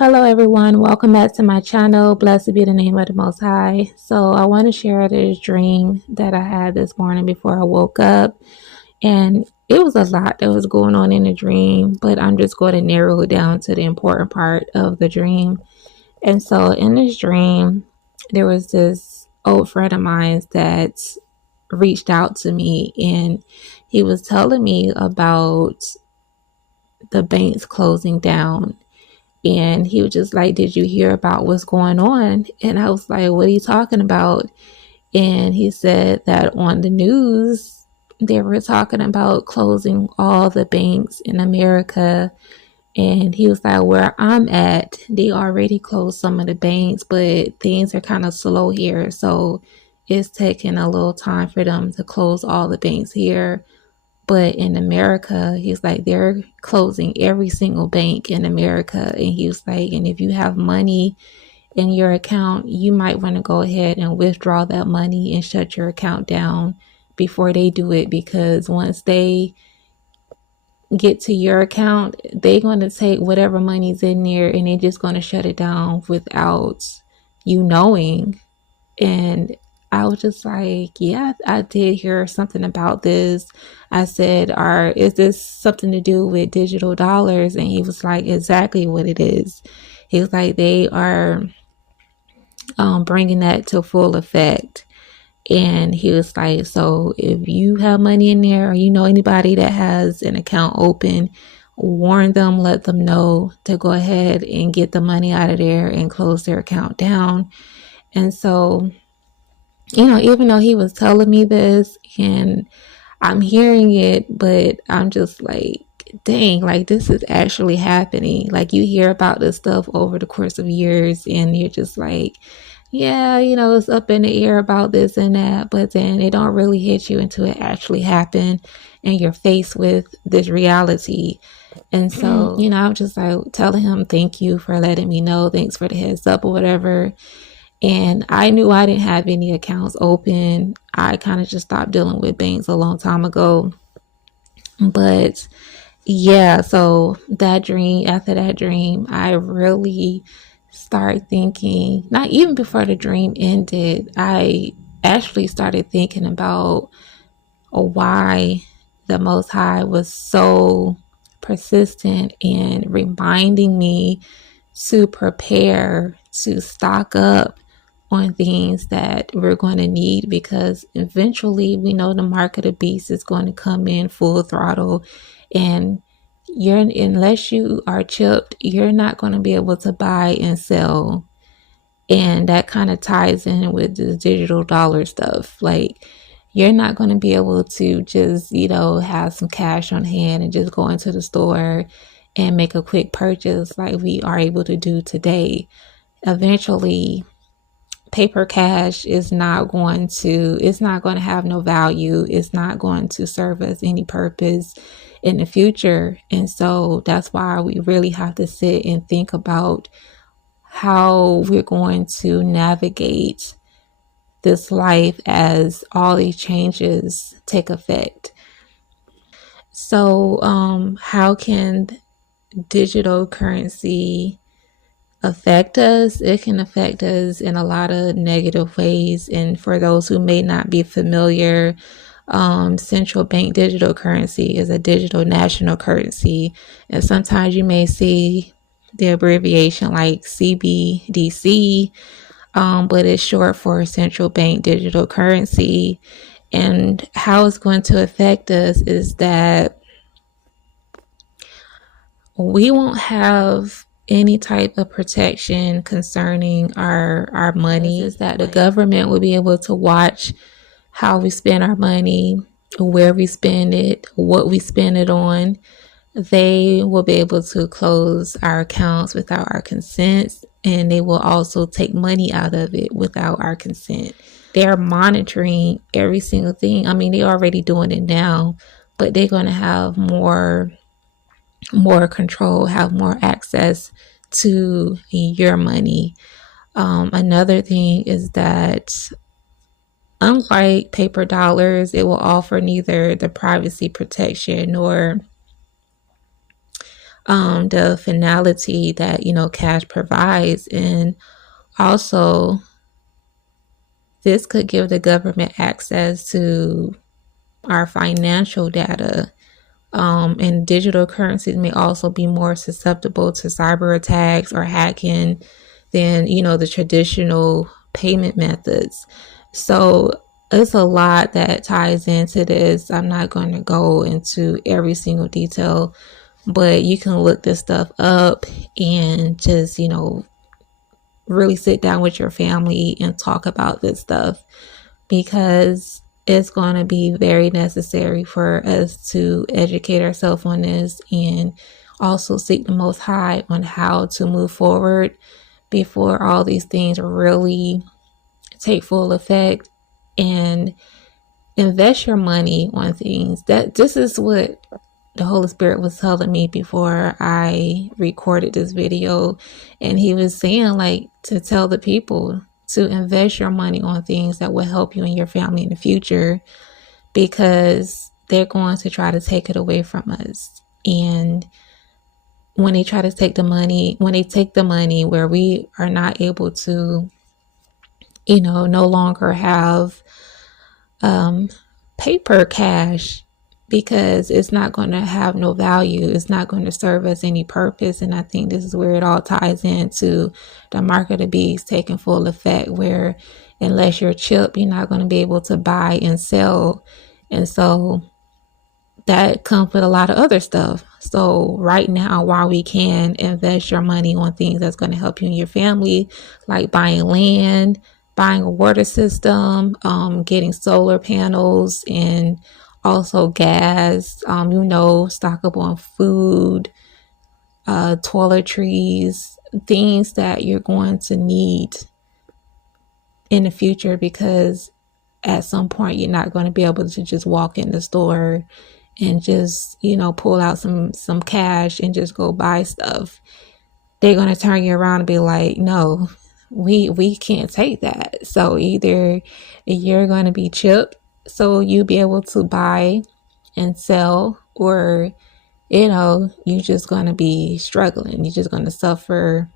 Hello everyone, welcome back to my channel. Blessed be the name of the Most High. So I want to share this dream that I had this morning before I woke up, and it was a lot that was going on in the dream, but I'm just going to narrow it down to the important part of the dream. And so in this dream, there was this old friend of mine that reached out to me, and he was telling me about the banks closing down. And he was just like, "Did you hear about what's going on?" And I was like, "What are you talking about?" And he said that on the news, they were talking about closing all the banks in America. And he was like, "Where I'm at, they already closed some of the banks, but things are kind of slow here. So it's taking a little time for them to close all the banks here. But in America," he's like, "they're closing every single bank in America." And he was like, "And if you have money in your account, you might want to go ahead and withdraw that money and shut your account down before they do it, because once they get to your account, they're going to take whatever money's in there and they're just going to shut it down without you knowing." And I was just like, "Yeah, I did hear something about this." I said, "Is this something to do with digital dollars?" And he was like, "Exactly what it is." He was like, "They are bringing that to full effect." And he was like, "So if you have money in there, or you know anybody that has an account open, warn them, let them know to go ahead and get the money out of there and close their account down." And so, even though he was telling me this and I'm hearing it, but I'm just like, dang, like this is actually happening. Like you hear about this stuff over the course of years and you're just like, yeah, it's up in the air about this and that, but then it don't really hit you until it actually happened and you're faced with this reality. And so, I'm just like telling him, "Thank you for letting me know. Thanks for the heads up," or whatever. And I knew I didn't have any accounts open. I kind of just stopped dealing with banks a long time ago. But yeah, so after that dream, I really started thinking, not even before the dream ended, I actually started thinking about why the Most High was so persistent in reminding me to prepare, to stock up on things that we're going to need, because eventually we know the mark of the beast is going to come in full throttle, and unless you are chipped, you're not going to be able to buy and sell. And that kind of ties in with the digital dollar stuff. Like you're not going to be able to just, have some cash on hand and just go into the store and make a quick purchase like we are able to do today. Eventually, paper cash is not going to have no value. It's not going to serve us any purpose in the future. And so that's why we really have to sit and think about how we're going to navigate this life as all these changes take effect. So how can digital currency affect us? It can affect us in a lot of negative ways. And for those who may not be familiar, central bank digital currency is a digital national currency. And sometimes you may see the abbreviation like CBDC, but it's short for central bank digital currency. And how it's going to affect us is that we won't have any type of protection concerning our money. Is that the government will be able to watch how we spend our money, where we spend it, what we spend it on. They will be able to close our accounts without our consent, and they will also take money out of it without our consent. They're monitoring every single thing. I mean, they're already doing it now, but they're going to have more control, have more access to your money. Another thing is that unlike paper dollars, it will offer neither the privacy protection nor the finality that, cash provides. And also, this could give the government access to our financial data. And digital currencies may also be more susceptible to cyber attacks or hacking than, the traditional payment methods. So it's a lot that ties into this. I'm not going to go into every single detail, but you can look this stuff up and just, really sit down with your family and talk about this stuff, because it's going to be very necessary for us to educate ourselves on this and also seek the Most High on how to move forward before all these things really take full effect. And invest your money on things that this is what the Holy Spirit was telling me before I recorded this video. And he was saying, like, to tell the people to invest your money on things that will help you and your family in the future, because they're going to try to take it away from us. And when they try to take the money, where we are not able to, no longer have paper cash, because it's not going to have no value. It's not going to serve us any purpose. And I think this is where it all ties into the mark of the beast taking full effect, where unless you're chipped, you're not going to be able to buy and sell. And so that comes with a lot of other stuff. So right now, while we can, invest your money on things that's going to help you and your family, like buying land, buying a water system, getting solar panels, and also gas, stock up on food, toiletries, things that you're going to need in the future, because at some point you're not going to be able to just walk in the store and just, pull out some cash and just go buy stuff. They're going to turn you around and be like, no, we can't take that. So either you're going to be chipped so you be able to buy and sell, or you're just going to be struggling. You're just going to suffer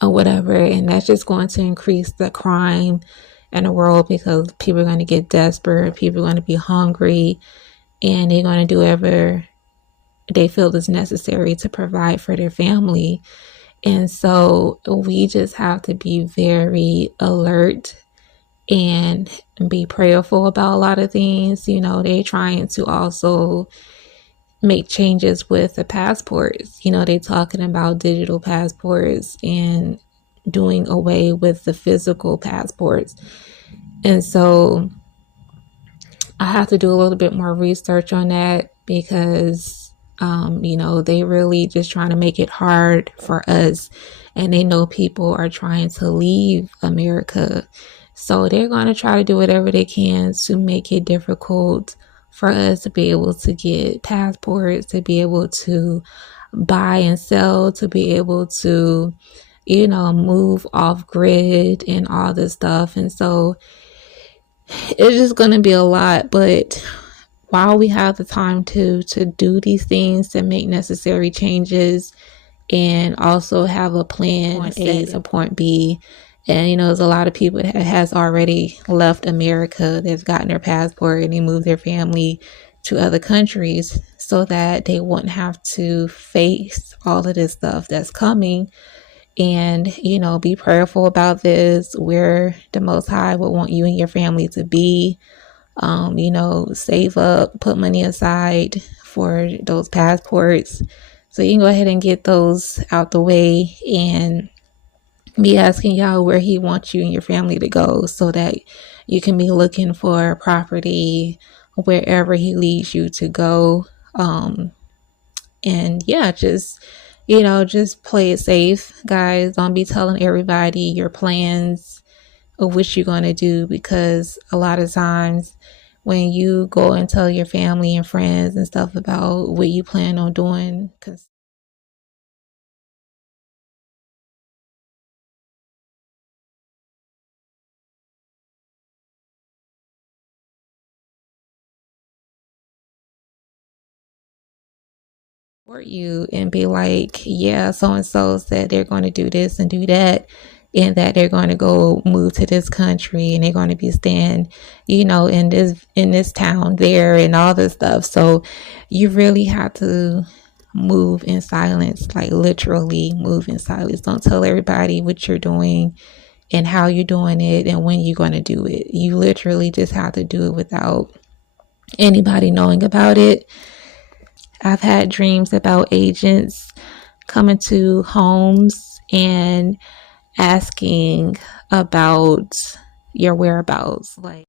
or whatever. And that's just going to increase the crime in the world, because people are going to get desperate, people are going to be hungry, and they're going to do whatever they feel is necessary to provide for their family. And so we just have to be very alert and be prayerful about a lot of things. They're trying to also make changes with the passports. They're talking about digital passports and doing away with the physical passports. And so I have to do a little bit more research on that, because, they really just trying to make it hard for us. And they know people are trying to leave America. So they're going to try to do whatever they can to make it difficult for us to be able to get passports, to be able to buy and sell, to be able to, move off grid and all this stuff. And so it's just going to be a lot. But while we have the time to do these things, to make necessary changes, and also have a plan, point A to point B. And there's a lot of people that has already left America. They've gotten their passport and they moved their family to other countries so that they wouldn't have to face all of this stuff that's coming. And be prayerful about this, where the Most High would want you and your family to be. Save up, put money aside for those passports, so you can go ahead and get those out the way, and be asking y'all where he wants you and your family to go, so that you can be looking for property wherever he leads you to go. And yeah, just play it safe, guys. Don't be telling everybody your plans of what you're going to do, because a lot of times when you go and tell your family and friends and stuff about what you plan on doing, because support you and be like, yeah, so and so said they're going to do this and do that, and that they're going to go move to this country and they're going to be staying, in this town there and all this stuff. So you really have to move in silence, like literally move in silence. Don't tell everybody what you're doing and how you're doing it and when you're going to do it. You literally just have to do it without anybody knowing about it. I've had dreams about agents coming to homes and asking about your whereabouts. Like,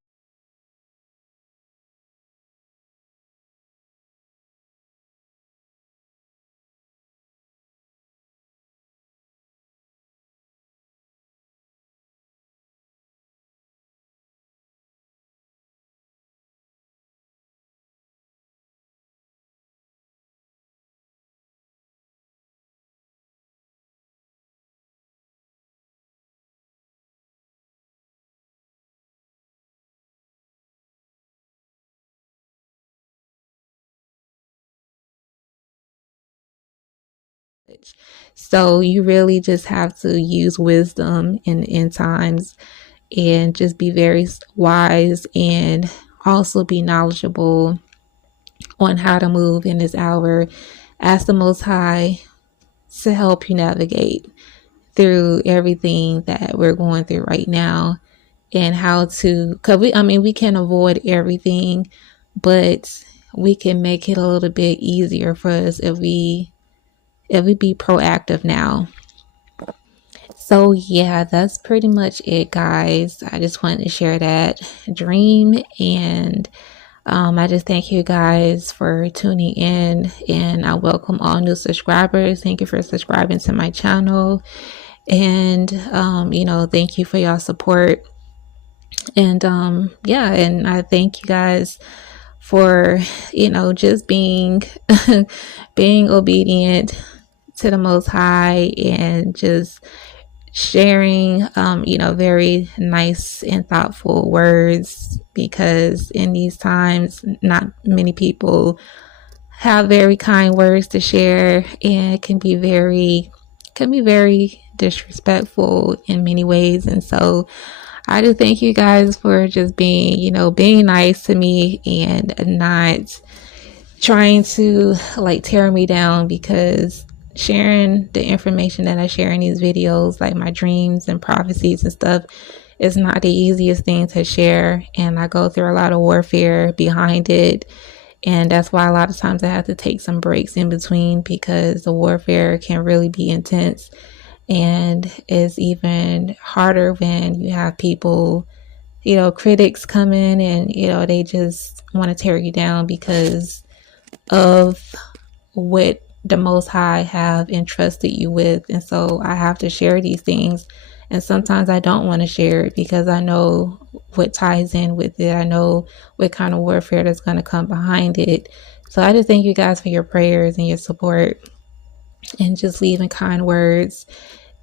so you really just have to use wisdom in times and just be very wise and also be knowledgeable on how to move in this hour. Ask the Most High to help you navigate through everything that we're going through right now, and how to, because we can avoid everything, but we can make it a little bit easier for us if we be proactive now. So yeah, that's pretty much it, guys. I just wanted to share that dream, and I just thank you guys for tuning in, and I welcome all new subscribers. Thank you for subscribing to my channel, and thank you for y'all support. And yeah, and I thank you guys for just being being obedient to the Most High, and just sharing very nice and thoughtful words, because in these times not many people have very kind words to share, and it can be very disrespectful in many ways. And so I do thank you guys for just being nice to me and not trying to like tear me down, because sharing the information that I share in these videos, like my dreams and prophecies and stuff, is not the easiest thing to share, and I go through a lot of warfare behind it. And that's why a lot of times I have to take some breaks in between, because the warfare can really be intense, and it's even harder when you have people, critics come in and they just want to tear you down because of what the Most High have entrusted you with. And so I have to share these things, and sometimes I don't want to share it because I know what ties in with it. I know what kind of warfare that's going to come behind it. So I just thank you guys for your prayers and your support, and just leaving kind words.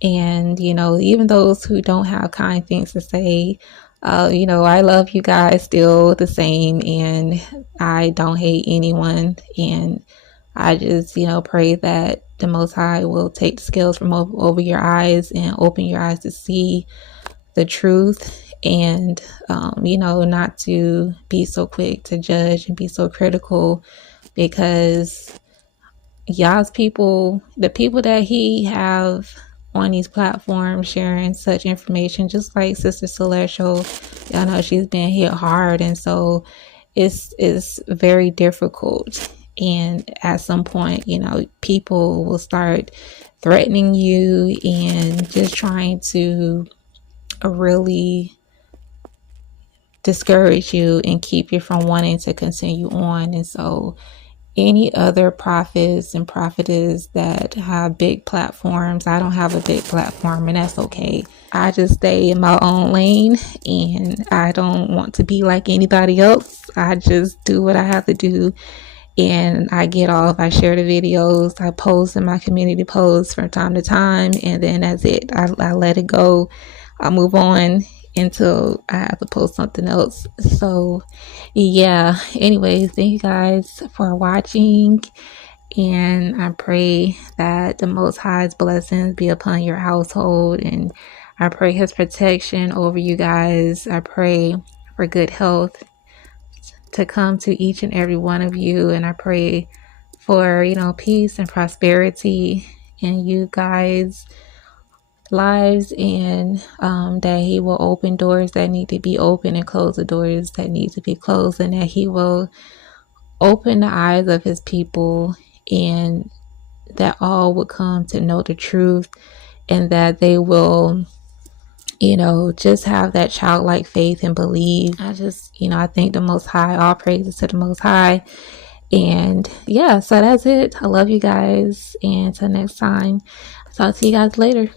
And even those who don't have kind things to say, I love you guys still the same, and I don't hate anyone. And I just, pray that the Most High will take the scales from over your eyes and open your eyes to see the truth, and, not to be so quick to judge and be so critical, because y'all's people, the people that he have on these platforms sharing such information, just like Sister Celestial, y'all know she's been hit hard, and so it's very difficult. And at some point, people will start threatening you and just trying to really discourage you and keep you from wanting to continue on. And so any other prophets and prophetess that have big platforms, I don't have a big platform, and that's okay. I just stay in my own lane, and I don't want to be like anybody else. I just do what I have to do, and I get off. I share the videos, I post in my community posts from time to time, and then that's it. I let it go. I move on until I have to post something else. So yeah, anyways, thank you guys for watching, And I pray that the Most High's blessings be upon your household. And I pray his protection over you guys. I pray for good health to come to each and every one of you. And I pray for, peace and prosperity in you guys' lives, and that he will open doors that need to be open and close the doors that need to be closed, and that he will open the eyes of his people, and that all would come to know the truth, and that they will just have that childlike faith and believe. I thank the Most High. All praises to the Most High. And yeah, so that's it. I love you guys. And until next time, talk to you guys later.